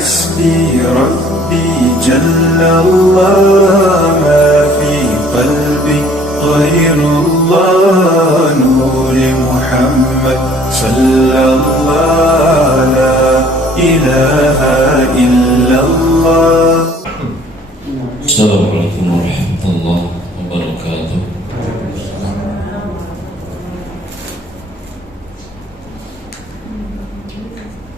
حسبي ربي جل الله ما في قلبي غير الله نور محمد صلى الله لا إله إلا الله. السلام عليكم ورحمة الله وبركاته.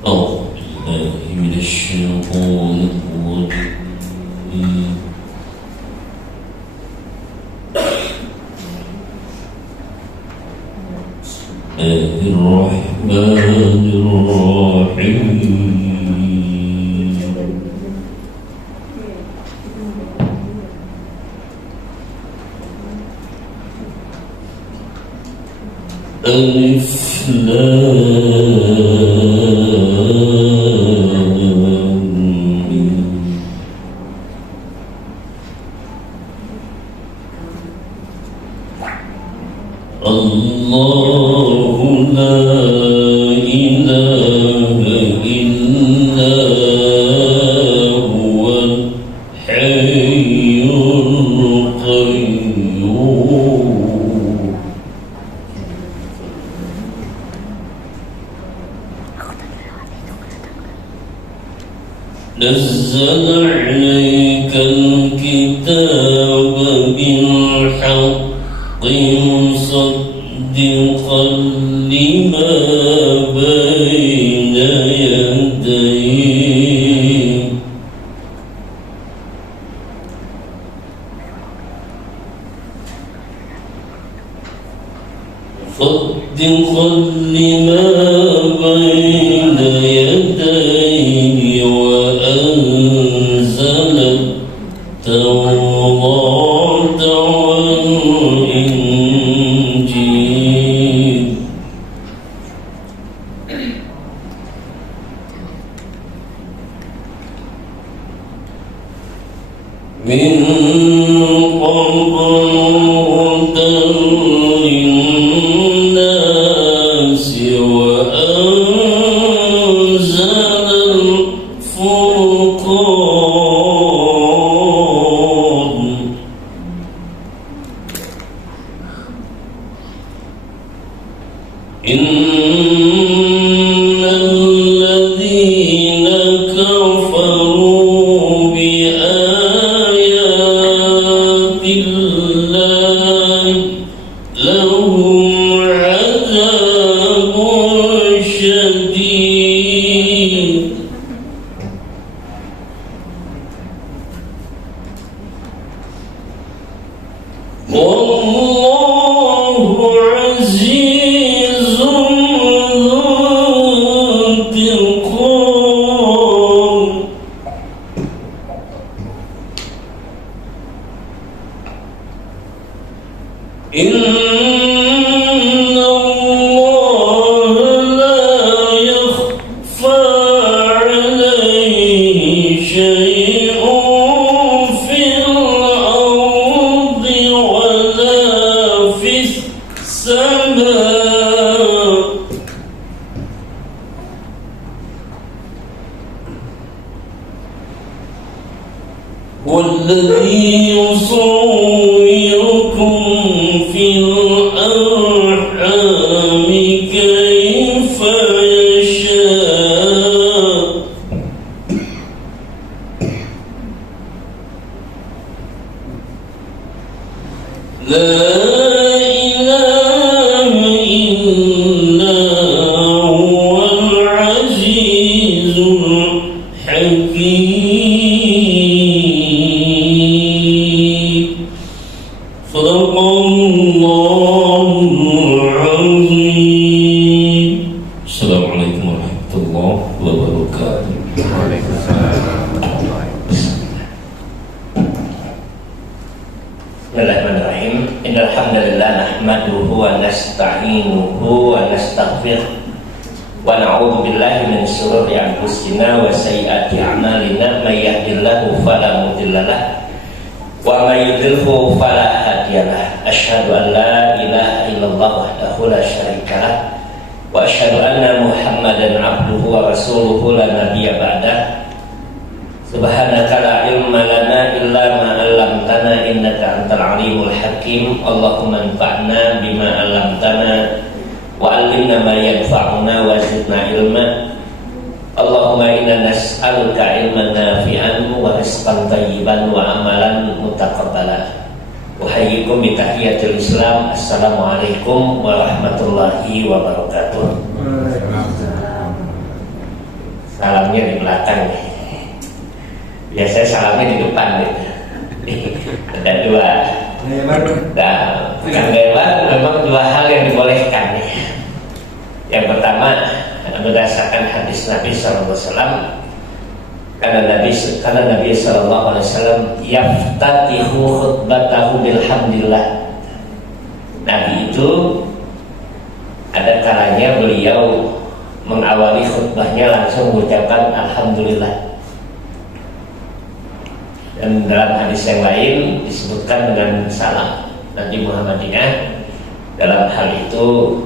أعوذ بالله من الشيطان الرجيم. الرحمن الرحيم. ألف لام ميم. الله لا إله إلا هو الحي القيوم. نزل عليك الكتاب بالحق مصدقا لما بين يديه مصدقا لما بين يديه وأنزل التوراة والإنجيل من قبل هدى للناس وأنزل الفرقان إن الذين كفروا بآيات الله لهم عذاب شديد والله عزيز ذو انتقام. إن الله لا يخفى عليه شيء في الأرض ولا في السماء. والذي يصوركم في الأرحام كيف يشاء لا إله إلا هو العزيز الحكيم. صدق الله العظيم. السلام عليكم ورحمة الله وبركاته. وعليكم السلام ورحمة الله. Bismillahirrahmanirrahim. Innal hamdalillah nahmaduhu wa nasta'inuhu wa nastaghfiruh wa na'udzu billahi min shururi anfusina wa sayyiati a'malina may yahdihillahu fala mudilla lahu wa may yudlilhu fala hadiya lahu. Asyhadu an la ilaha illallah wahdahu la syarika lahu wa asyhadu anna Muhammadan abduhu wa rasuluhu la nabiyya ba'dah. Subhanaka la ilma lana illa ma 'allamtana innaka antal alimul hakim. Allahumma anfa'na bima 'allamtana wa 'allimna ma yanfa'una wa zidna ilma. Allahumma inna nas'aluka ilman nafi'an wa rizqan thayyiban wa amalan mutaqabbalan. Uhayyikum bi tahiyatil Islam. Assalamualaikum warahmatullahi wabarakatuh. Salamnya di belakang. Biasanya salamnya di depan nih. Ada dua. Nah, Kang Dewan memang dua hal yang dibolehkan nih. Yang pertama berdasarkan hadis Nabi SAW, karena Nabi SAW yaftatihu khutbatahu bilhamdillah. Nabi itu ada kalanya beliau mengawali khutbahnya langsung mengucapkan alhamdulillah. Dan dalam hadis yang lain disebutkan dengan salam. Nabi Muhammadiyah dalam hal itu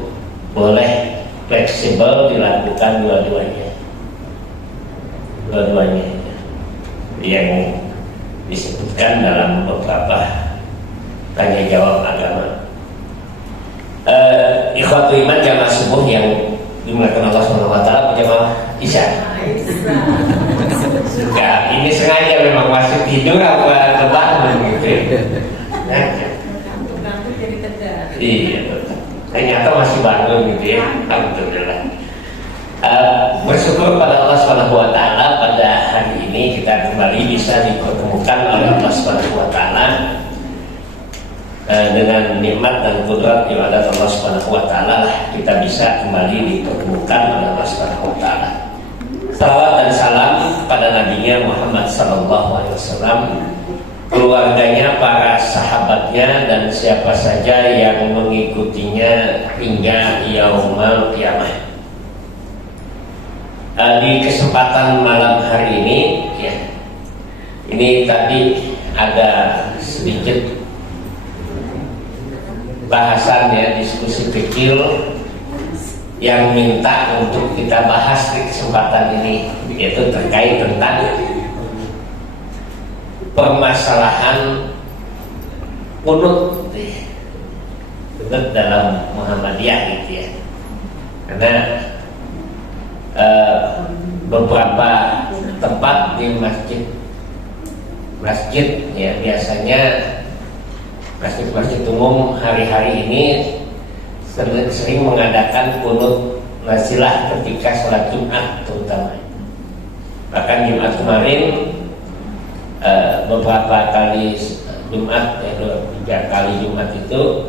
boleh fleksibel dilakukan dua-duanya yang disebutkan dalam beberapa tanya jawab agama. Ikhwatul iman jamaah subuh yang dimuliakan Allah SWT, jamaah Isya. Ya, ini sengaja memang masih tidur apa kebangun gitu ya. Ngantuk jadi tegar. Iya, ternyata masih bangun gitu ya. Alhamdulillah. Bersyukur pada Allah SWT pada hari ini kita kembali bisa dipertemukan oleh Allah SWT dengan nikmat dan kudrat yang ada Allah SWT kita bisa kembali dipertemukan oleh Allah SWT. Salawat dan salam kepada Nabi-Nya Muhammad SAW, keluarganya, para sahabatnya, dan siapa saja yang mengikutinya hingga yaumul qiyamah. Di kesempatan malam hari ini, ya, ini tadi ada sedikit bahasan ya, diskusi kecil yang minta untuk kita bahas di kesempatan ini, yaitu terkait tentang permasalahan kunut dalam Muhammadiyah gitu ya. Karena beberapa tempat di masjid ya, biasanya masjid umum hari-hari ini sering mengadakan kunut nazilah ketika sholat Jumat terutama. Bahkan Jumat kemarin beberapa kali Jumat ya, 2-3 kali Jumat itu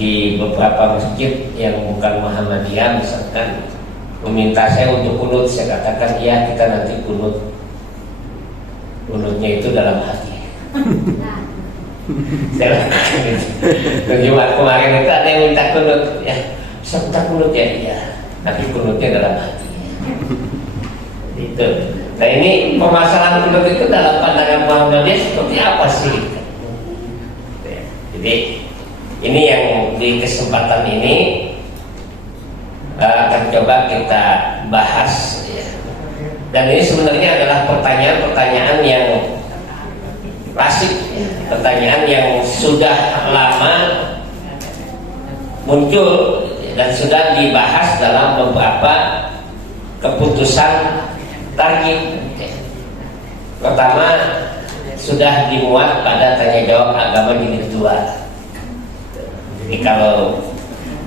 di beberapa masjid yang bukan Muhammadiyah misalkan meminta saya untuk kunut. Saya katakan iya, kita nanti kunutnya itu dalam hati. Saya lakukan gitu. Jumat kemarin itu ada yang minta kunut, ya bisa minta kunut ya, iya, tapi kunutnya dalam hati. Itu. Nah ini permasalahan kunut itu dalam pandangan Muhammadiyah seperti apa sih? Jadi ini yang di kesempatan ini akan coba kita bahas ya. Dan ini sebenarnya adalah pertanyaan-pertanyaan yang klasik ya. Pertanyaan yang sudah lama muncul dan sudah dibahas dalam beberapa keputusan tarjih. Pertama sudah dimuat pada tanya jawab agama jilid 2. Jadi kalau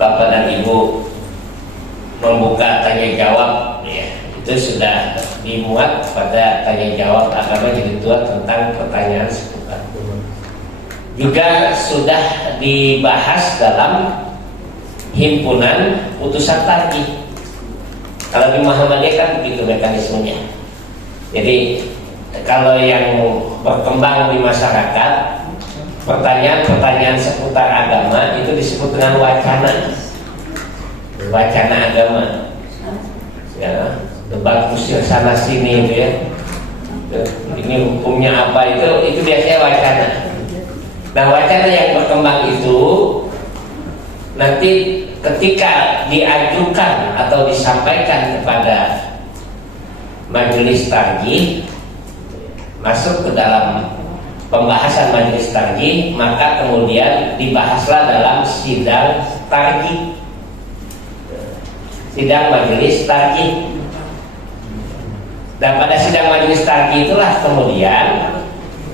Bapak dan Ibu membuka tanya jawab ya, itu sudah dimuat pada tanya jawab agama jilid 2 tentang pertanyaan seputar. Juga sudah dibahas dalam himpunan putusan tarjih. Kalau di Muhammadiyah kan begitu mekanismenya. Jadi kalau yang berkembang di masyarakat, pertanyaan-pertanyaan seputar agama itu disebut dengan wacana agama. Ya, debat kusir sana sini itu ya. Ini hukumnya apa itu biasanya wacana. Nah, wacana yang berkembang itu nanti ketika diajukan atau disampaikan kepada majelis tarjih masuk ke dalam pembahasan majelis tarjih, maka kemudian dibahaslah dalam sidang tarjih, sidang majelis tarjih. Dan pada sidang majelis tarjih itulah kemudian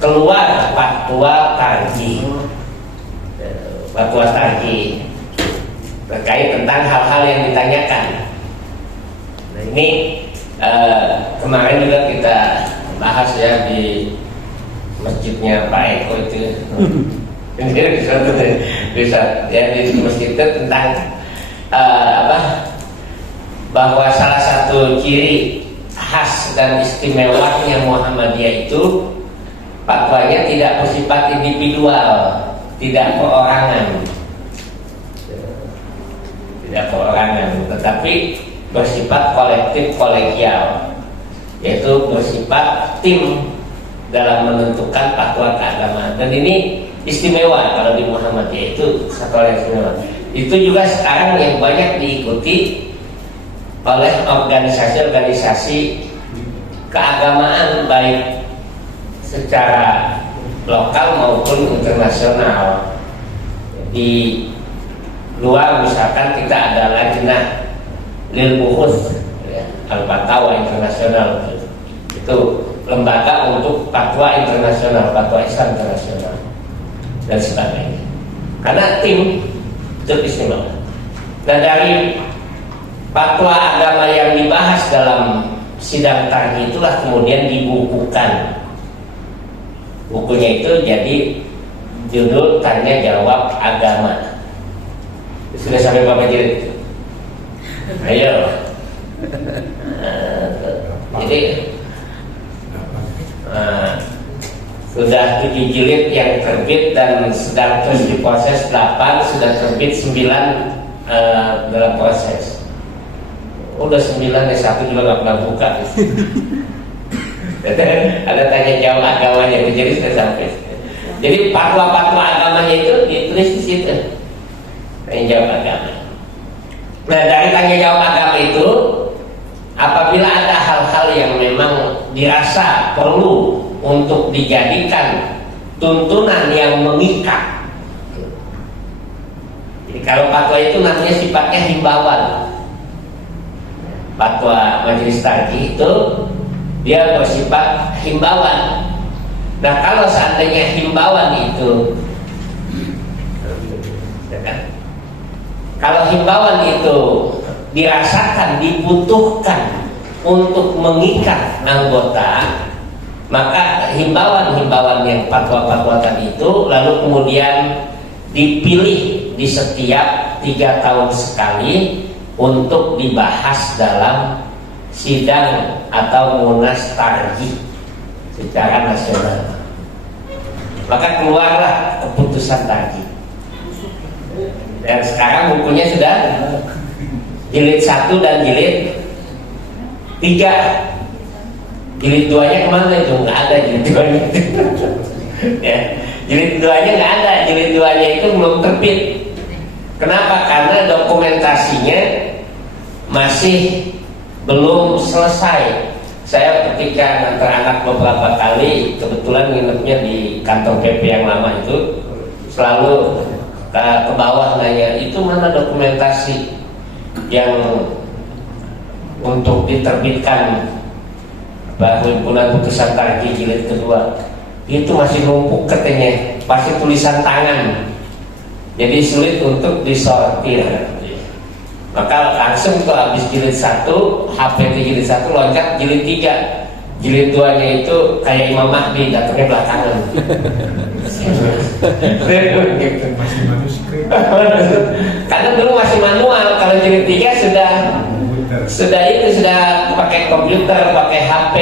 keluar fatwa tarjih, fatwa tarjih terkait tentang hal-hal yang ditanyakan. Nah, ini kemarin juga kita bahas ya di masjidnya Pak Eko itu. Bisa ya di masjid itu tentang bahwa salah satu ciri khas dan istimewanya Muhammadiyah itu fatwanya tidak bersifat individual, tidak perorangan, tetapi bersifat kolektif kolegial, yaitu bersifat tim dalam menentukan fatwa keagamaan. Dan ini istimewa kalau di Muhammadiyah, itu satu hal yang istimewa. Itu juga sekarang yang banyak diikuti oleh organisasi-organisasi keagamaan baik secara lokal maupun internasional. Di luar misalkan kita ada Lajnah Lil Buhuth ya, Al-Fatawa Internasional, itu lembaga untuk fatwa internasional, fatwa Islam internasional dan sebagainya. Karena tim itu istimewa. Nah, dari fatwa agama yang dibahas dalam sidang tarjih itulah kemudian dibukukan. Bukunya itu jadi judul Tanya Jawab Agama. Sudah sampai berapa jilid? Ayo. Jadi sudah 7 jilid yang terbit dan sedang terus diproses 8, sudah terbit 9 dalam proses. Udah 9 ya, 1 juga gak pernah buka. Ada tanya jawab agamanya, jadi sudah sampai. Jadi fatwa-fatwa agamanya itu ditulis di situ. Tanya jawab agama. Nah, dari tanya jawab agama itu, apabila ada hal-hal yang memang dirasa perlu untuk dijadikan tuntunan yang mengikat. Jadi kalau fatwa itu namanya sifatnya himbauan. Fatwa majelis tarjih itu dia bersifat himbauan. Nah, kalau seandainya himbauan itu, ya kan? Kalau himbauan itu dirasakan dibutuhkan untuk mengikat anggota, maka himbauan-himbauan yang fatwa-fatwa tadi itu lalu kemudian dipilih di setiap 3 tahun sekali untuk dibahas dalam sidang atau munas tarjih secara nasional. Maka keluarlah keputusan tarjih. Dan sekarang bukunya sudah jilid 1 dan jilid 3. Jilid 2-nya kemana itu? Nggak ada jilid 2-nya. Ya, jilid 2-nya nggak ada. Jilid 2-nya itu belum terbit. Kenapa? Karena dokumentasinya masih belum selesai. Saya ketika ngantar anak beberapa kali, kebetulan nginepnya di kantor PP yang lama itu, selalu ke bawah nanya, itu mana dokumentasi yang untuk diterbitkan himpunan putusan tarjih jilid kedua? Itu masih numpuk katanya, pasti tulisan tangan, jadi sulit untuk disortir. Maka langsung tuh habis jilid 1, HPT jilid 1 loncat jilid 3. Jilid 2-nya itu kayak Imam Mahdi, datangnya belakangan. Masih manuskrip. Karena dulu masih manual. Kalau jilid 3 sudah pakai komputer, pakai HP,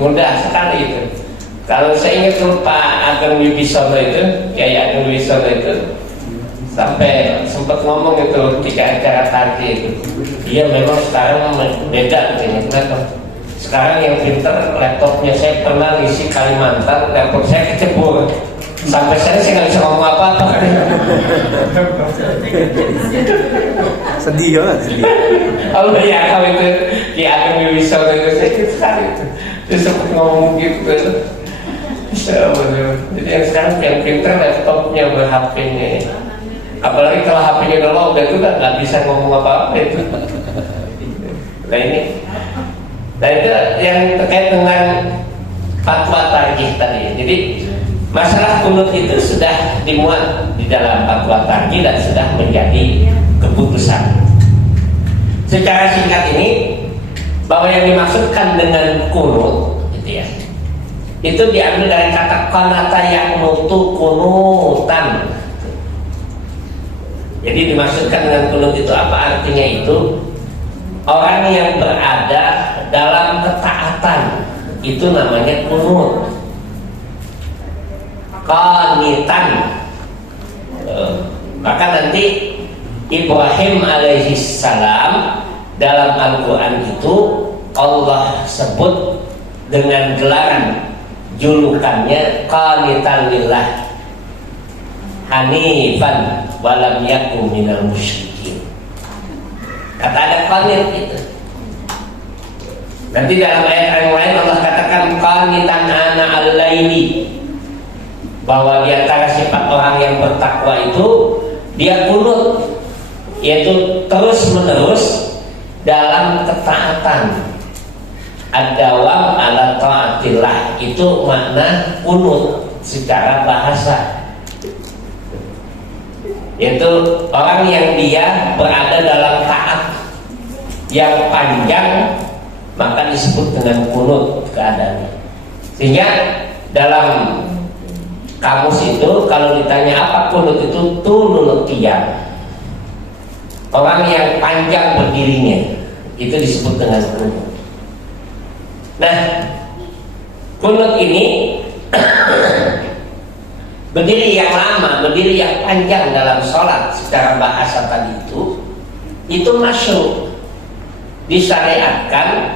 mudah sekali itu. Kalau saya ingat dulu Pak Ageng Wibisono itu, Kiai Ageng Wibisono itu sampai sempat ngomong itu ketika acara tarjih itu, dia memang sekarang beda katanya. Kenapa? Sekarang yang pinter laptopnya, saya pernah ngisi Kalimantan, laptop saya kecebur. Sampai saya nggak bisa ngomong apa-apa. Sedih banget. Oh ya, kalau itu di Ageng Wibisono itu sedikit sekali itu. Terus sempat ngomong gitu. Jadi yang sekarang yang pintar laptopnya ber-HP-nya. Apalagi kalau HP-nya udah low, udah juga nggak bisa ngomong apa-apa itu. Nah ini, nah itu yang terkait dengan fatwa tarjih tadi. Jadi masalah kunut itu sudah dimuat di dalam fatwa tarjih dan sudah menjadi keputusan. Secara singkat ini, bahwa yang dimaksudkan dengan kunut, gitu ya, itu diambil dari kata qanata yaqnutu kunutan. Jadi dimaksudkan dengan kunut itu apa artinya itu? Orang yang berada dalam ketaatan, itu namanya kunut. Qanitan. Maka nanti Ibrahim alaihissalam dalam Al-Quran itu Allah sebut dengan gelaran julukannya qanitan lillah hanifan walam yakun minal musyrikin. Kata ada qanit itu. Nanti dalam ayat yang lain Allah katakan qanitan ana al-laili, bahwa di antara sifat orang yang bertakwa itu dia kunut, yaitu terus menerus dalam ketaatan. Ad-dawam ala taatillah, itu makna kunut secara bahasa, yaitu orang yang dia berada dalam taat yang panjang, maka disebut dengan kunut keadaannya. Sehingga dalam kamus itu kalau ditanya apa kunut itu, tulul qiyam, orang yang panjang berdirinya, itu disebut dengan kunut. Nah, kunut ini berdiri yang lama, berdiri yang panjang dalam sholat secara bahasa tadi itu masyru', disyariatkan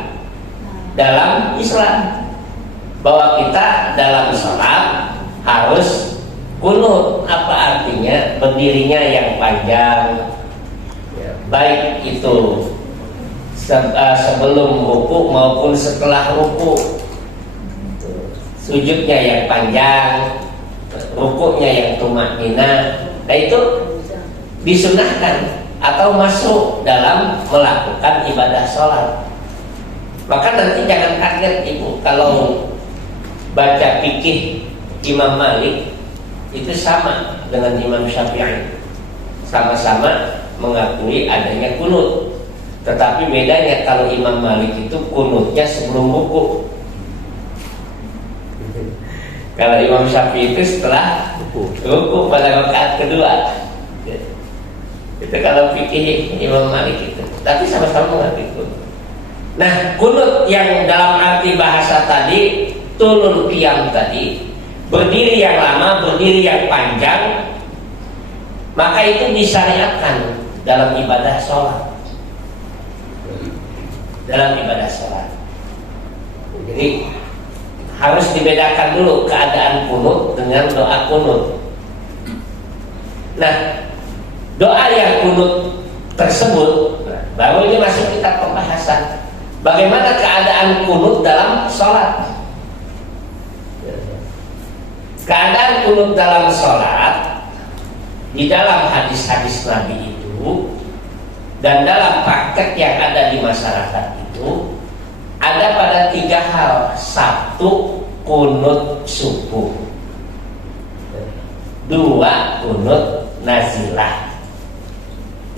dalam Islam, bahwa kita dalam sholat harus kunut. Apa artinya? Berdirinya yang panjang, baik itu sebelum ruku maupun setelah ruku. Sujudnya yang panjang, rukunya yang tumakninah. Nah itu disunahkan atau masuk dalam melakukan ibadah sholat. Maka nanti jangan kaget ibu kalau baca fikih Imam Malik itu sama dengan Imam Syafi'i, sama-sama mengakui adanya kunut. Tetapi bedanya kalau Imam Malik itu kunutnya sebelum ruku, kalau Imam Syafi'i itu setelah ruku pada rakaat kedua. Itu kalau fikih Imam Malik itu. Tapi sama-sama mengakui kunut. Nah, kunut yang dalam arti bahasa tadi, tulul qiyam tadi, berdiri yang lama, berdiri yang panjang, maka itu disyariatkan dalam ibadah sholat. Dalam ibadah sholat. Jadi harus dibedakan dulu keadaan kunut dengan doa kunut. Nah, doa yang kunut tersebut, baru ini masuk kita pembahasan bagaimana keadaan kunut dalam sholat. Keadaan kunut dalam sholat di dalam hadis-hadis Nabi itu dan dalam praktek yang ada di masyarakat itu ada pada 3 hal. 1, kunut subuh. 2, kunut nazilah.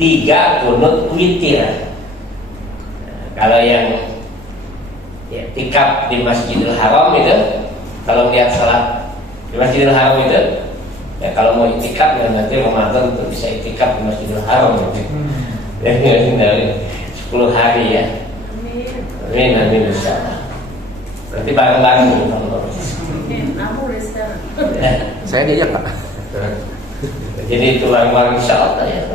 3, kunut witir. Kalau yang tikap di Masjidil Haram itu, kalau lihat sholat di Masjidil Haram itu, ya kalau mau itikaf ya nanti Ramadan itu bisa itikaf di Masjidil Haram gitu. 10 hari ya. Amin, amin insyaallah. Nanti bareng-bareng Saya diajak Pak. jadi itu bareng-bareng insyaallah ya.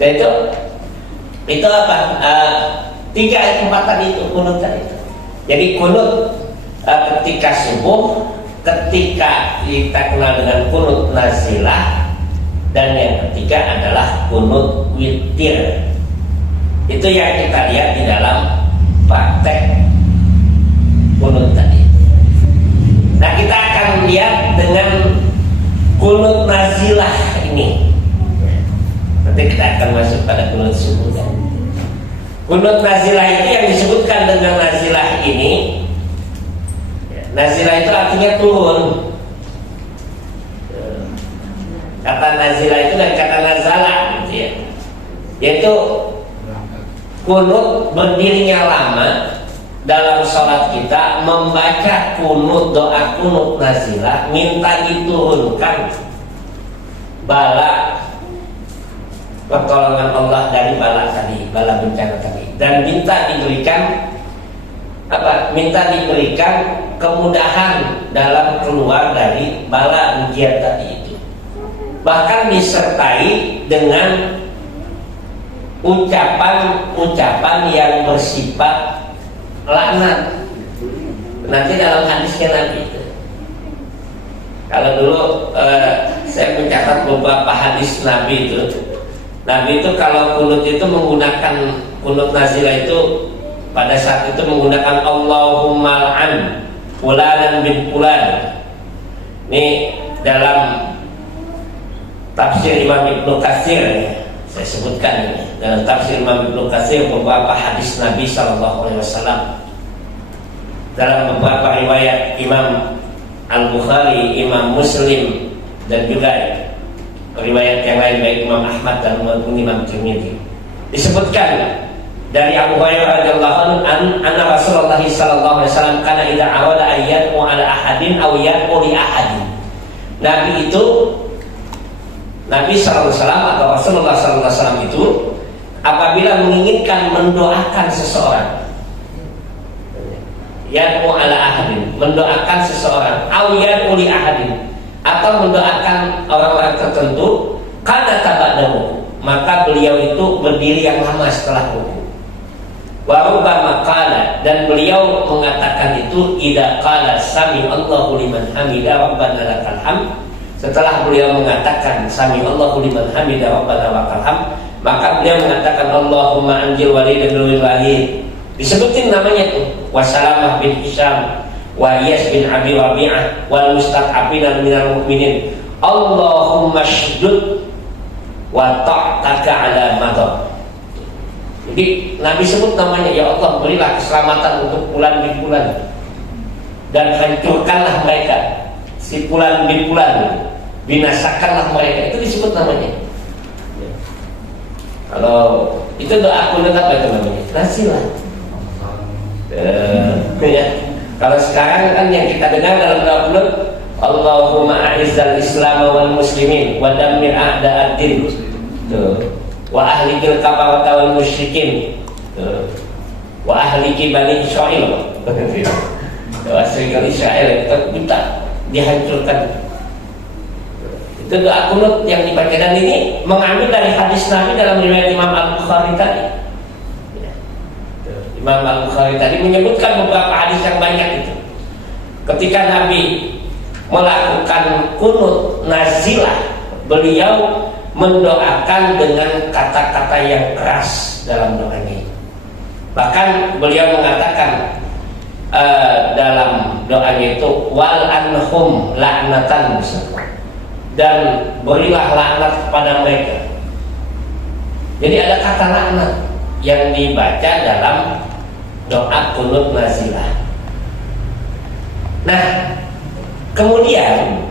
Dan itu apa? 3 tempatan itu kunut tadi. Jadi kunut ketika subuh, ketika kita kenal dengan kunut nazilah, dan yang ketiga adalah kunut witir. Itu yang kita lihat di dalam praktek kunut akan masuk pada kunut subuh. Kunut nazilah itu yang disebutkan dengan nazilah ini. Nazilah itu artinya turun. Kata nazilah itu dan kata nazalah gitu ya. Yaitu kunut berdirinya lama dalam sholat kita, membaca kunut, doa kunut nazilah, minta diturunkan bala pertolongan Allah dari bala tadi, bala bencana tadi, dan minta diberikan apa? Minta diberikan kemudahan dalam keluar dari bala ujian tadi itu. Bahkan disertai dengan ucapan-ucapan yang bersifat laknat. Nanti dalam hadisnya nanti itu. Kalau dulu saya mencatat beberapa hadis Nabi itu. Nabi itu kalau kunut itu menggunakan kunut nazilah itu pada saat itu menggunakan Allahumma al'an fulanan bin fulan. Ini dalam tafsir Imam Ibnu Katsir ya, saya sebutkan ini. Dalam tafsir Imam Ibnu Katsir beberapa hadis Nabi SAW. Dalam beberapa riwayat Imam Al-Bukhari, Imam Muslim, dan juga riwayat yang lain baik Imam Ahmad dan Imam Tirmidzi, disebutkan dari Abu Hurairah radhiyallahu anhu anna Rasulullah sallallahu alaihi wasallam kana idza arada ayatu ala ahadin aw yaqu li ahadin. Nabi sallallahu alaihi wasallam atau Rasulullah sallallahu alaihi wasallam itu apabila menginginkan mendoakan seseorang, yaqu ala ahadin, mendoakan seseorang, aw yaqu li ahadin, atau mendoakan orang-orang tertentu, kana tabadahu, maka beliau itu berdiri yang lama setelah ruku. Wa rubbama qala, dan beliau mengatakan itu idza qala sami Allahu liman hamida rabbana lakal hamd. Setelah beliau mengatakan sami Allahu liman hamida rabbana lakal hamd, maka beliau mengatakan Allahumma anjil walidan lil walid. Disebutin namanya itu Wasalamah bin Hisham, wa Iyas bin Abi Rabi'ah, wal mustad'afina minal mu'minin, Allahumma shdud wa ta'taka ala madad. Jadi Nabi sebut namanya, ya Allah berilah keselamatan untuk fulan bin fulan dan hancurkanlah mereka, si fulan bin fulan, binasakanlah mereka. Itu disebut namanya. Kalau itu doa kunut apa itu namanya? Nazilah. Ya. Kalau sekarang kan yang kita dengar dalam doa kunut, Allahumma a'izzal Islam wal muslimin wa dammir a'da'ad-din. Wa ahlikil kafarata wal musyrikin. Wa ahliki bani Israil. Wa ahliki Israil, kita dihancurkan. Itu doa kunut yang dibaca, dan ini mengambil dari hadis Nabi dalam riwayat Imam Al-Bukhari tadi. Imam Al-Bukhari tadi menyebutkan beberapa hadis yang banyak itu. Ketika Nabi melakukan kunut nazilah, beliau mendoakan dengan kata-kata yang keras dalam doanya. Bahkan beliau mengatakan dalam doanya itu wal anhum la'natan, dan berilah laknat kepada mereka. Jadi ada kata laknat yang dibaca dalam doa kunut nazilah. Nah, kemudian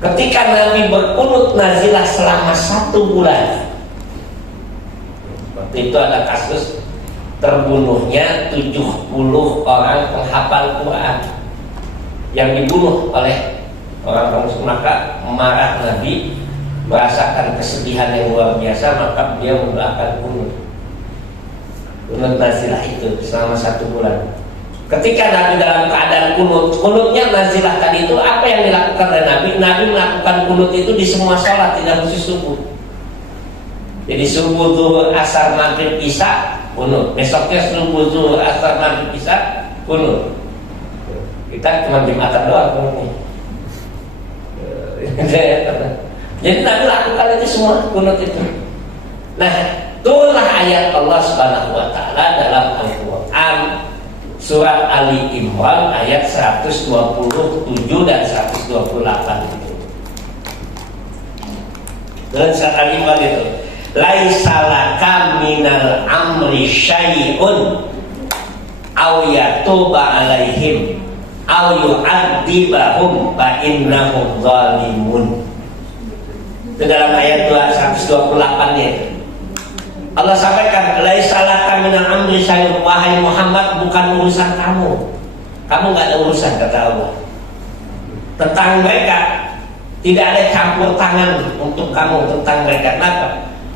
ketika Nabi berkunut nazilah selama 1 bulan, waktu itu ada kasus terbunuhnya 70 orang penghafal Quran yang dibunuh oleh orang Muslim. Maka marah Nabi, merasakan kesedihan yang luar biasa, maka beliau mendoakan kunut nazilah itu selama 1 bulan. Ketika Nabi dalam keadaan kunutnya nazilah tadi itu, apa yang dilakukan oleh Nabi? Nabi melakukan kunut itu di semua sholat, tidak khusus subuh. Jadi subuh, zuhur, asar, maghrib, isya kunut. Besoknya subuh, zuhur, asar, maghrib, isya kunut. Kita cuma Jumatan doang kunutnya. Jadi Nabi lakukan itu semua kunut itu. Nah, turunlah ayat Allah Subhanahu wa taala dalam Al-Qur'an surat Ali Imran ayat 127 dan 128 itu. Dengan surat Al-Imran itu, laisa laka minal amri syai'un aw yatuba alaihim aw yu'adzibahum fa innahum zalimun. Itu dalam ayat 128-nya. Allah sampaikan, laisa laka minal amri syai'un, wahai Muhammad, bukan urusan kamu. Kamu nggak ada urusan, kata Allah. Tentang mereka tidak ada campur tangan untuk kamu tentang mereka. Kenapa?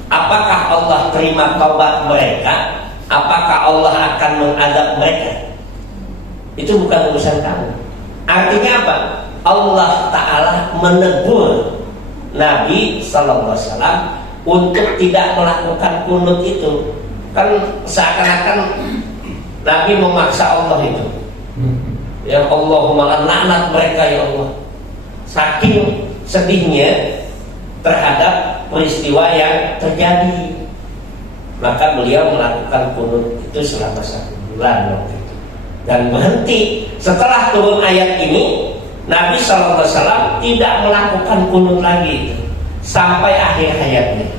Apakah Allah terima taubat mereka? Apakah Allah akan mengadab mereka? Itu bukan urusan kamu. Artinya apa? Allah Ta'ala menegur Nabi Sallallahu Alaihi Wasallam untuk tidak melakukan kunut itu. Kan seakan-akan Nabi memaksa Allah itu. Ya Allahumma laknat mereka ya Allah. Saking sedihnya terhadap peristiwa yang terjadi, maka beliau melakukan kunut itu selama 1 bulan waktu itu, dan berhenti. Setelah turun ayat ini, Nabi SAW tidak melakukan kunut lagi sampai akhir hayatnya.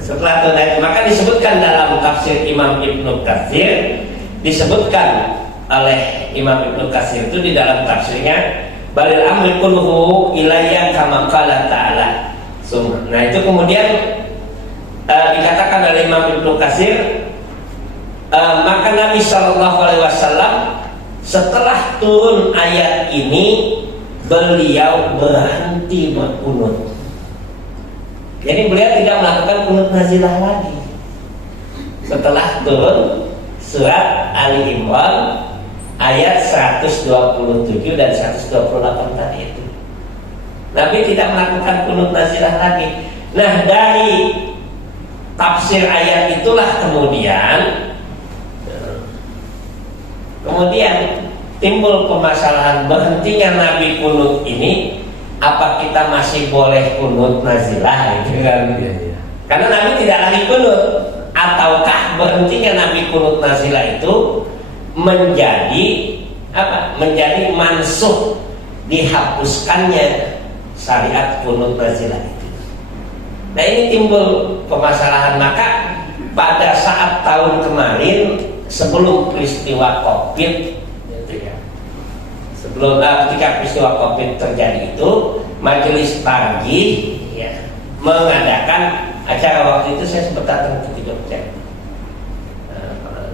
Setelah turun ayat, maka disebutkan dalam tafsir Imam Ibnu Katsir, disebutkan oleh Imam Ibnu Katsir itu di dalam tafsirnya, balil amri kulluhu ilayya kama qala ta'ala. Nah itu kemudian dikatakan oleh Imam Ibnu Katsir, maka Nabi Shallallahu Alaihi Wasallam setelah turun ayat ini beliau berhenti berkunut. Jadi beliau tidak melakukan kunut nazilah lagi setelah turun surat Ali Imran ayat 127 dan 128 tadi itu. Nabi tidak melakukan kunut nazilah lagi. Nah, dari tafsir ayat itulah kemudian timbul permasalahan berhentinya Nabi kunut ini. Apa kita masih boleh kunut nazilah? Karena Nabi tidak lagi kunut. Ataukah berhentinya Nabi kunut nazilah itu menjadi apa? Menjadi mansuh, dihapuskannya syariat kunut nazilah itu. Nah ini timbul permasalahan. Maka pada saat tahun kemarin sebelum peristiwa COVID, sebelum ketika peristiwa COVID terjadi itu, Majelis Tarjih mengadakan acara. Waktu itu saya sempat datang ke Jogja.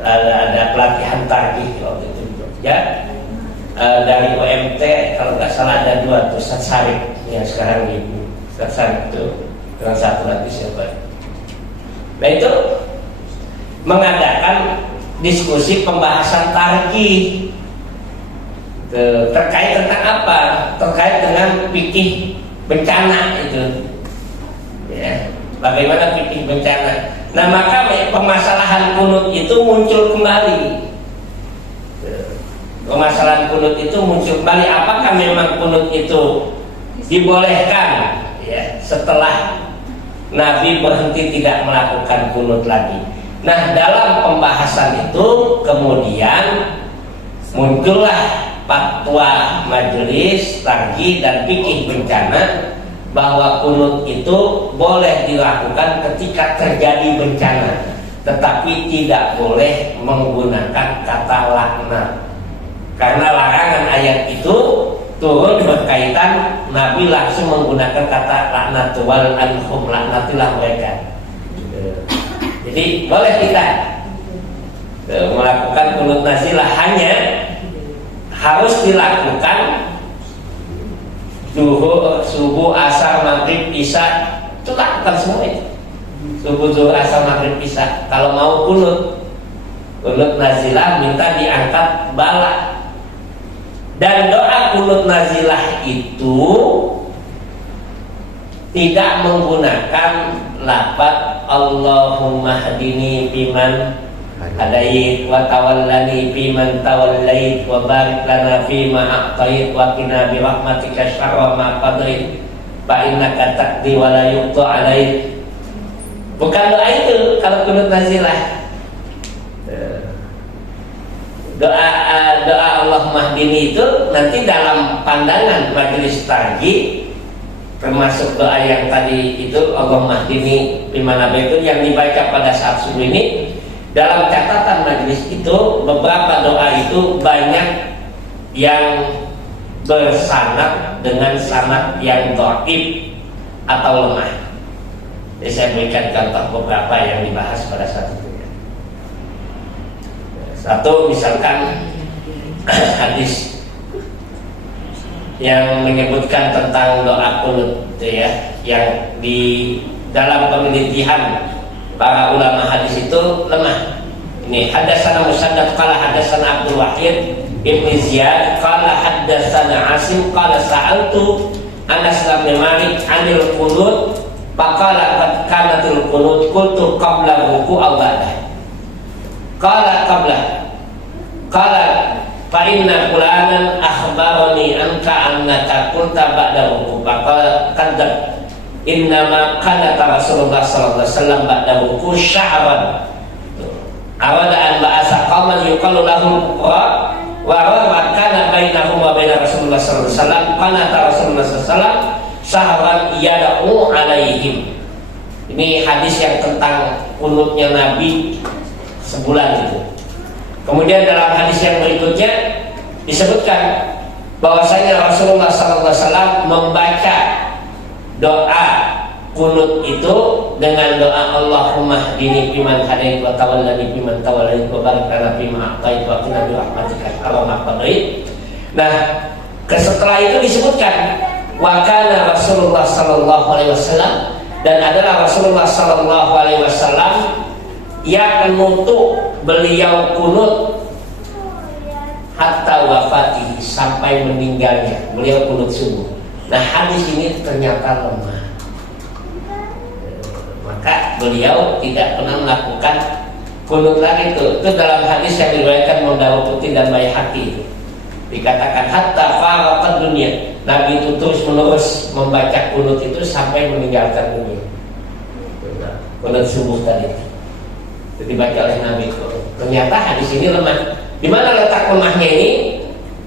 Ada pelatihan tarjih waktu itu di Jogja. Dari OMT kalau nggak salah ada 2 tuh, Ustaz Sarif yang sekarang di Ustaz Sarif itu dengan satu lagi siapa. Nah itu mengadakan diskusi pembahasan tarjih terkait tentang apa? Terkait dengan fikih bencana itu. Ya, bagaimana fikih bencana. Nah maka permasalahan kunut itu muncul kembali. Permasalahan kunut itu muncul kembali. Apakah memang kunut itu dibolehkan ya, setelah Nabi berhenti tidak melakukan kunut lagi? Nah dalam pembahasan itu kemudian muncullah fatwa Majelis Tarjih dan Fikih Bencana bahwa kunut itu boleh dilakukan ketika terjadi bencana, tetapi tidak boleh menggunakan kata laknat, karena larangan ayat itu turun berkaitan Nabi langsung menggunakan kata laknat, wal anhum, laknatilah mereka. Jadi boleh kita melakukan kunut nazilah, hanya harus dilakukan subuh, asar, maghrib, isya. Itu lakukan semua itu. Subuh, zuhur, asar, maghrib, isya. Kalau mau kunut nazilah minta diangkat bala. Dan doa kunut nazilah itu tidak menggunakan lafaz Allahumma hadini biman hadait wa tawallani fiman tawallait wa barik lana fima a'tait wa qina bi rahmatika syarra ma qadait fa innaka taqdi wa la yuqda alaik. Bukan doa itu kalau kunut nazilah. Doa Allahumma hdini itu nanti dalam pandangan Majelis Tarjih termasuk doa yang tadi itu Allahumma hdini liman hadaita itu yang dibaca pada saat subuh ini. Dalam catatan majelis itu beberapa doa itu banyak yang bersanad dengan sanad yang dhaif atau lemah. Jadi saya berikan contoh beberapa yang dibahas pada saat itu. Satu misalkan hadis yang menyebutkan tentang doa kunut ya, yang di dalam penelitian para ulama hadis itu lemah. Ini hadatsana Musaddad qala hadatsana Abdul Wahid Ibn Ziyad qala hadatsana Asim qala sa'altu Anas bin Malik 'anil qunut faqala qad kanatul qunut qultu qabla ruku' aw ba'da qala qabla qala fa inna fulanan akhbarani anka annaka qulta ba'da ruku' faqala kadzab innama kanata Rasulullah sallallahu alaihi wasallam ba'da ruku' sya'ban awada an ba'asa qauman yuqalu lahum wa kana bainahum wa baina Rasulullah sallallahu alaihi wasallam kanata Rasulullah sallallahu alaihi wasallam sahran yad'u alaihim. Ini hadis yang tentang kunutnya Nabi sebulan itu. Kemudian dalam hadis yang berikutnya disebutkan bahwasanya Rasulullah sallallahu alaihi wasallam membaca doa kunut itu dengan doa Allahumma hdini fiman hadait wa tawallani fiman tawallait wa barik lana fima a'tait wa qina bi rahmatika sharra qadait. Nah, setelah itu disebutkan wa kana Rasulullah sallallahu alaihi wasallam, dan adalah Rasulullah sallallahu alaihi wasallam yang menutup beliau kunut hatta wafati, sampai meninggalnya beliau kunut subuh. Nah, hadis ini ternyata lemah. Maka beliau tidak pernah melakukan kunut lagi itu. Itu dalam hadis yang diriwayatkan Imam Darawaqutni dan Baihaqi. Dikatakan hatta faraqad dunia. Nabi itu terus menerus membaca kunut itu sampai meninggalkan dunia. Kunut subuh tadi itu dibaca oleh Nabi. Ternyata hadis ini lemah. Di mana letak lemahnya ini?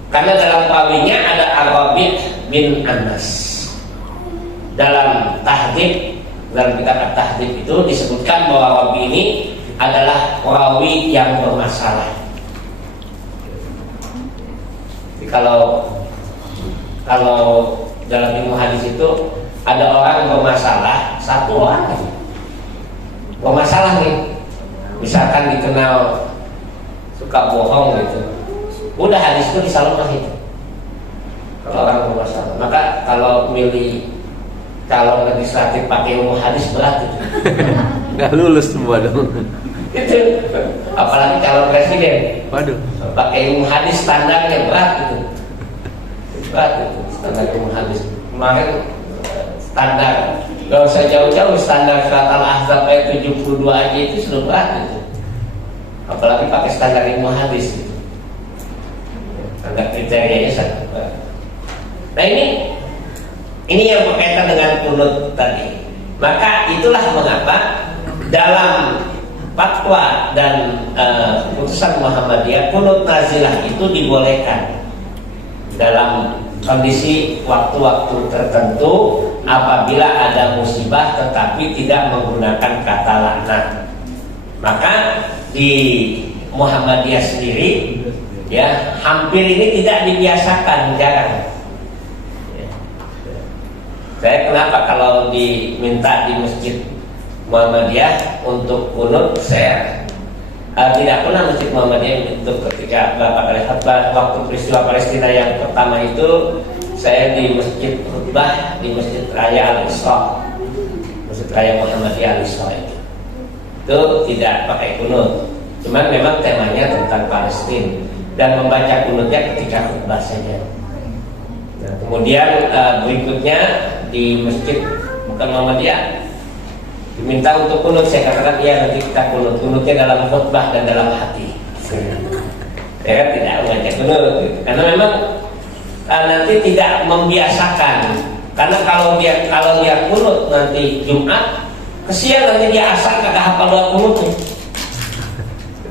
Karena dalam rawinya ada Ar-Rabi' bin Anas. Dalam tahdhib, dalam kitab At-Tahdhib itu disebutkan bahwa rawi ini adalah rawi yang bermasalah. Jadi kalau dalam ilmu hadis itu ada orang bermasalah, satu orang bermasalah nih, misalkan dikenal suka bohong gitu, udah hadis itu disalahkan itu. Kalau orang bermasalah, maka kalau milih calon legislatif pakai ilmu hadis berat itu. Nggak lulus semua dong. Itu apalagi calon presiden. Waduh. Pakai ilmu hadis standarnya berat itu. Berat itu standar ilmu hadis. Kemarin standar, gak usah jauh-jauh, standar surat Al-Ahzab ayat 72 aja itu sudah berat itu. Apalagi pakai standar ilmu hadis itu. Standar kriterianya sangat berat. Nah ini yang berkaitan dengan kunut tadi. Maka itulah mengapa dalam fatwa dan keputusan Muhammadiyah kunut nazilah itu dibolehkan dalam kondisi waktu-waktu tertentu apabila ada musibah tetapi tidak menggunakan kata laknat. Maka di Muhammadiyah sendiri ya hampir ini tidak dibiasakan, jarang. Saya kenapa kalau diminta di masjid Muhammadiyah untuk kunut, saya tidak pernah masjid Muhammadiyah untuk ketika Bapak kali khutbah waktu peristiwa Palestina yang pertama itu, saya di masjid khutbah di Masjid Raya Al-Isra, Masjid Raya Muhammadiyah Al-Isra itu tidak pakai kunut, cuman memang temanya tentang Palestina dan membaca kunutnya ketika khutbah saja. Nah, kemudian berikutnya di masjid bukan Muhammadiyah diminta untuk kunut, saya katakan iya nanti kita kunut. Kunutnya dalam khutbah dan dalam hati. Saya tidak membaca kunut karena memang nanti tidak membiasakan. Karena kalau dia kunut nanti Jumat, kesian nanti dia asal kagak hafal doa kunutnya.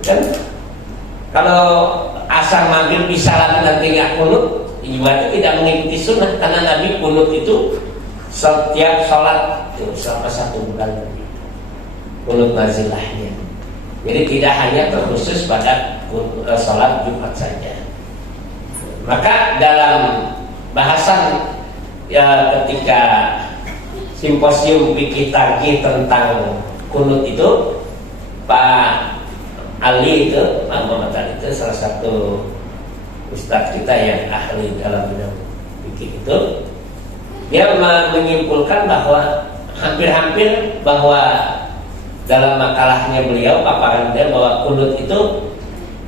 Kan kalau asal maghrib bisa lagi nanti nggak kunut, berarti tidak mengikuti sunnah, karena Nabi kunut itu setiap sholat itu selama 1 bulan lebih kunut nazilahnya. Jadi tidak hanya terkhusus pada sholat Jumat saja. Maka dalam bahasan ketika simposium fikih tarjih tentang kunut itu, Pak Ali itu, Pak Muhammad Ali itu salah satu ustadz kita yang ahli dalam bidang fikih itu, dia menyimpulkan bahwa hampir-hampir bahwa dalam makalahnya beliau, paparan dia bahwa kunut itu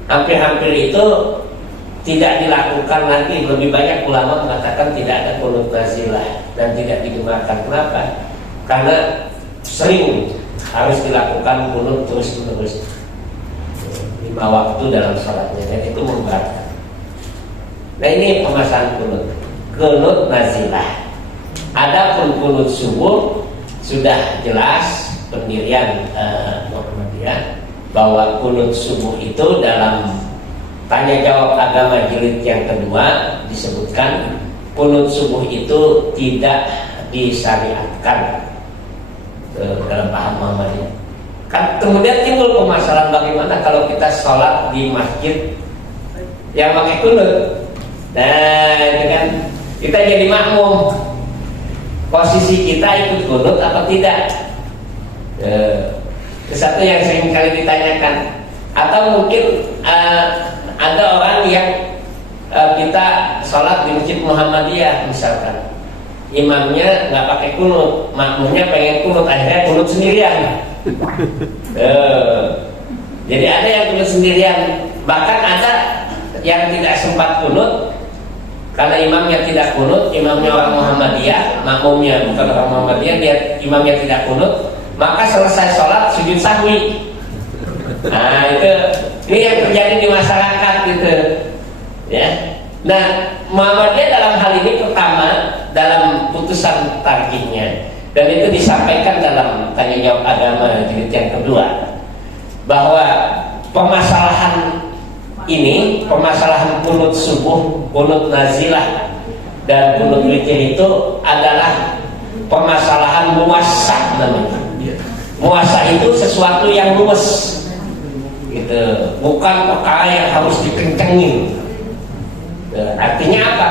hampir-hampir itu tidak dilakukan lagi. Lebih banyak ulama mengatakan tidak ada kunut nazilah dan tidak digemarkan. Kenapa? Karena sering harus dilakukan kunut terus-menerus 5 waktu dalam sholatnya, dan itu memberatkan. Nah, ini pemasaran kunut nazilah. Adapun kunut subuh sudah jelas pendirian Muhammadiyah bahwa kunut subuh itu dalam tanya jawab agama jilid yang kedua disebutkan kunut subuh itu tidak disyariatkan dalam paham Muhammadiyah. Kan kemudian timbul permasalahan bagaimana kalau kita sholat di masjid yang pakai kunut. Nah, itu kan kita jadi makmum, posisi kita ikut kunut atau tidak? Itu satu yang sering kali ditanyakan. Atau mungkin ada orang yang kita sholat di Masjid Muhammadiyah misalkan, imamnya nggak pakai kunut, makmumnya pengen kunut, akhirnya kunut sendirian. Jadi ada yang kunut sendirian, bahkan ada yang tidak sempat kunut karena imamnya tidak kunut, imamnya orang Muhammadiyah, makmumnya bukan orang Muhammadiyah, dia imamnya tidak kunut, maka selesai sholat sujud sahwi. Nah, ini yang terjadi di masyarakat gitu, ya. Nah, Muhammadiyah dalam hal ini pertama dalam putusan tarjihnya, dan itu disampaikan dalam tanya jawab agama jilid yang kedua, bahwa permasalahan ini, permasalahan kunut subuh, kunut nazilah, dan kunut witir itu adalah permasalahan muwassa namanya. Muwassa itu sesuatu yang luas, gitu, bukan perkara yang harus dikencengin. Artinya apa?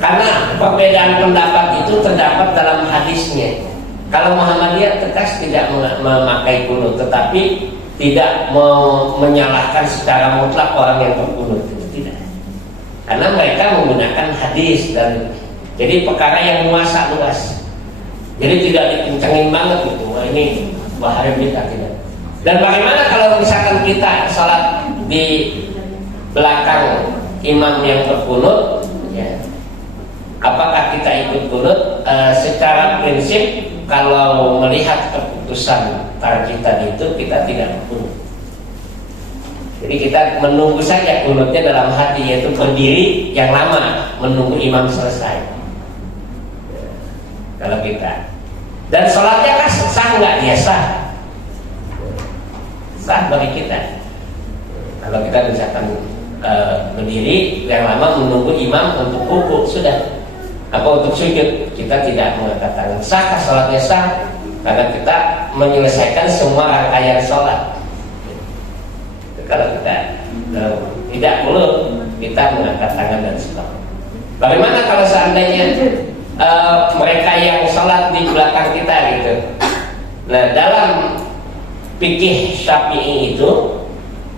Karena perbedaan pendapat itu terdapat dalam hadisnya. Kalau Muhammadiyah tegas tidak memakai kunut, tetapi tidak menyalahkan secara mutlak orang yang berkunut, itu tidak. Karena mereka menggunakan hadis, dan jadi perkara yang luas. Jadi tidak dikencengin banget gitu. Wah, ini bahaya kita tidak. Dan bagaimana kalau misalkan kita sholat di belakang imam yang berkunut, ya, apakah kita ikut kunut? Secara prinsip kalau melihat keputusan tarjih tadi itu kita tidak kunut. Jadi kita menunggu saja kunutnya dalam hati, yaitu berdiri yang lama menunggu imam selesai. Kalau kita, dan sholatnya kan sah nggak? Ya sah bagi kita. Kalau kita misalkan berdiri yang lama menunggu imam untuk ruku, sudah, apa untuk sujud, kita tidak mengatakan sah, sholatnya sah, karena kita menyelesaikan semua rangkaian sholat. Kalau kita tidak perlu kita mengangkat tangan dan sebagainya. Bagaimana kalau seandainya mereka yang sholat di belakang kita gitu? Nah, dalam fikih Syafi'i itu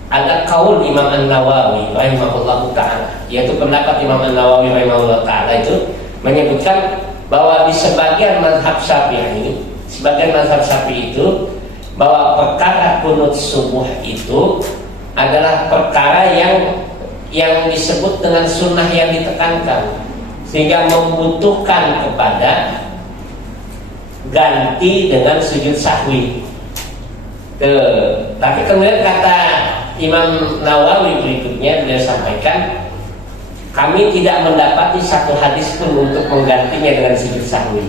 ada kaul Imam An-Nawawi rahimahullahu ta'ala, yaitu pendapat Imam An-Nawawi rahimahullahu ta'ala itu menyebutkan bahwa di sebagian mazhab Syafi'i, sebagian mazhab Syafi'i itu, bahwa perkara kunut subuh itu adalah perkara yang disebut dengan sunnah yang ditekankan, sehingga membutuhkan kepada ganti dengan sujud sahwi. Tapi kemudian kata Imam Nawawi berikutnya, beliau sampaikan, kami tidak mendapati satu hadis pun untuk menggantinya dengan sujud sahwi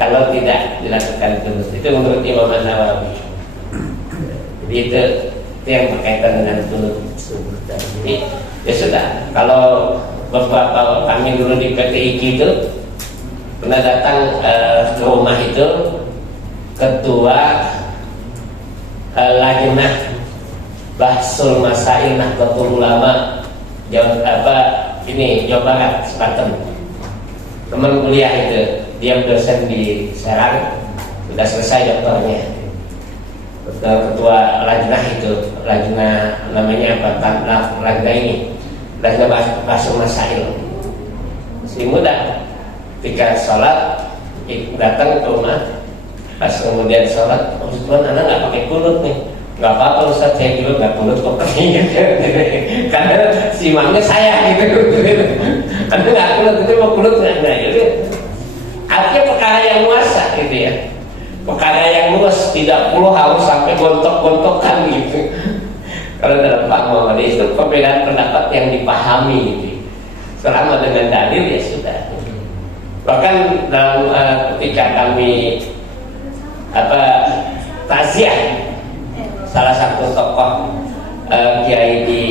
kalau tidak dilakukan kunut. Itu menurut Imam Nawawi. Jadi itu yang berkaitan dengan kunut subuh. Jadi ya sudah, kalau beberapa kami dulu di PTIQ itu pernah datang ke rumah itu ketua Lajnah Bahsul Masail Nahdlatul Ulama Jawa Barat, Banten. Teman kuliah itu, dia dosen di Serang, sudah selesai doktornya. Ketua Lajnah itu, Lajnah namanya apa? Lajnah ini, Lajnah Bahsul Masail. Si muda, ketika sholat datang ke rumah, pas kemudian sholat, Ustaz anak nggak pakai kunut nih, nggak apa-apa Ustaz, saya juga nggak kunut kok pakai karena si imamnya saya gitu, karena nggak kunut itu mau kunut nggak, jadi artinya perkara yang luas gitu ya, perkara yang luas, tidak perlu harus sampai gontok-gontokan gitu. Kalau dalam Pak Muhammad itu perbedaan pendapat yang dipahami gitu, selama dengan dalil ya sudah. Bahkan dalam ketika kami taziah salah satu tokoh kiai di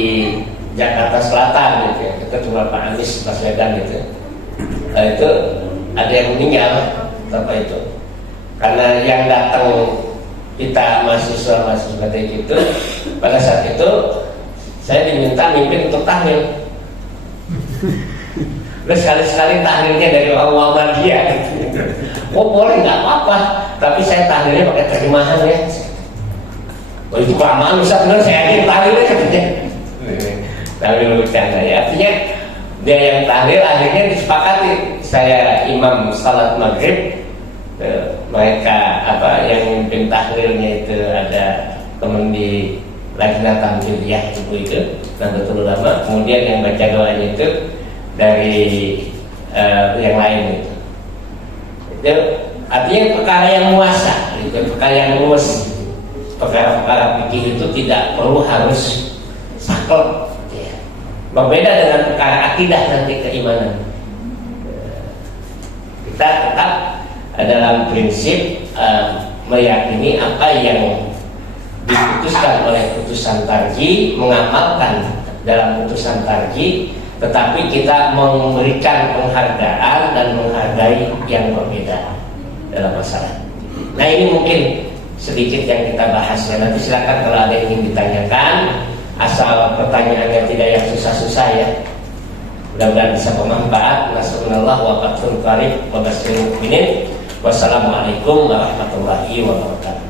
Jakarta Selatan gitu ya, ketua Pak Anies Baswedan gitu, itu ada yang meninggal itu karena yang datang kita mahasiswa itu pada saat itu saya diminta mimpin untuk tahlil. Terus sekali-sekali tahlilnya dari orang Muhammadiyah gitu. Oh boleh nggak apa-apa, tapi saya tahlilnya pakai terjemahan ya. Oh itu kelamaan Ustaz, bener saya yakin tahlilnya katanya. Tahlil bercanda ya, artinya dia yang tahlil akhirnya disepakati. Saya imam salat maghrib, mereka yang mimpin tahlilnya itu ada teman di Lajnah Tamfidiyah itu Nahdlatul Ulama, kemudian yang baca doanya itu dari yang lain itu artinya perkara yang muasa, perkara yang luas, perkara-perkara fikih itu tidak perlu harus saklek ya. Berbeda dengan perkara akidah nanti keimanan, kita tetap dalam prinsip meyakini apa yang diputuskan oleh putusan tarjih, mengamalkan dalam putusan tarjih, tetapi kita memberikan penghargaan dan menghargai yang berbeda dalam masalah. Nah ini mungkin sedikit yang kita bahas ya. Nanti silakan kalau ada yang ingin ditanyakan, asal pertanyaannya tidak yang susah-susah ya. Mudah-mudahan bisa bermanfaat. Nasrullah wa fathul qarib wa basyiril mu'minin. Wassalamualaikum warahmatullahi wabarakatuh.